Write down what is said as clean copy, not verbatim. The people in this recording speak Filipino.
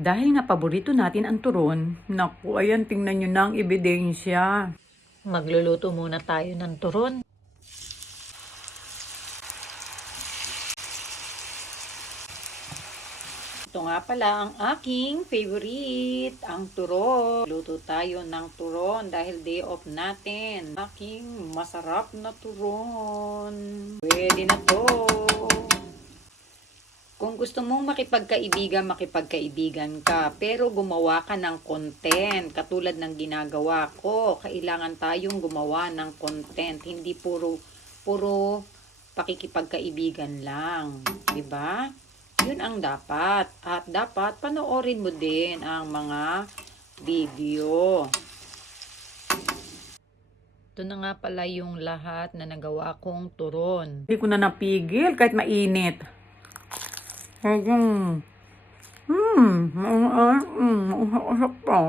Dahil nga paborito natin ang turon, naku, ayan, tingnan nyo na ang ebidensya. Magluluto muna tayo ng turon. Ito nga pala ang aking favorite, ang turon. Luto tayo ng turon dahil day off natin. Aking masarap na turon. Pwede na to. Kung gusto mong makipagkaibigan ka, pero gumawa ka ng content, katulad ng ginagawa ko, kailangan tayong gumawa ng content, hindi puro pakikipagkaibigan lang, 'di ba? Yun ang dapat. At dapat panoorin mo din ang mga video. Ito na nga pala yung lahat na nagawa kong turon. Hindi ko na napigil kahit mainit. Masarap pa.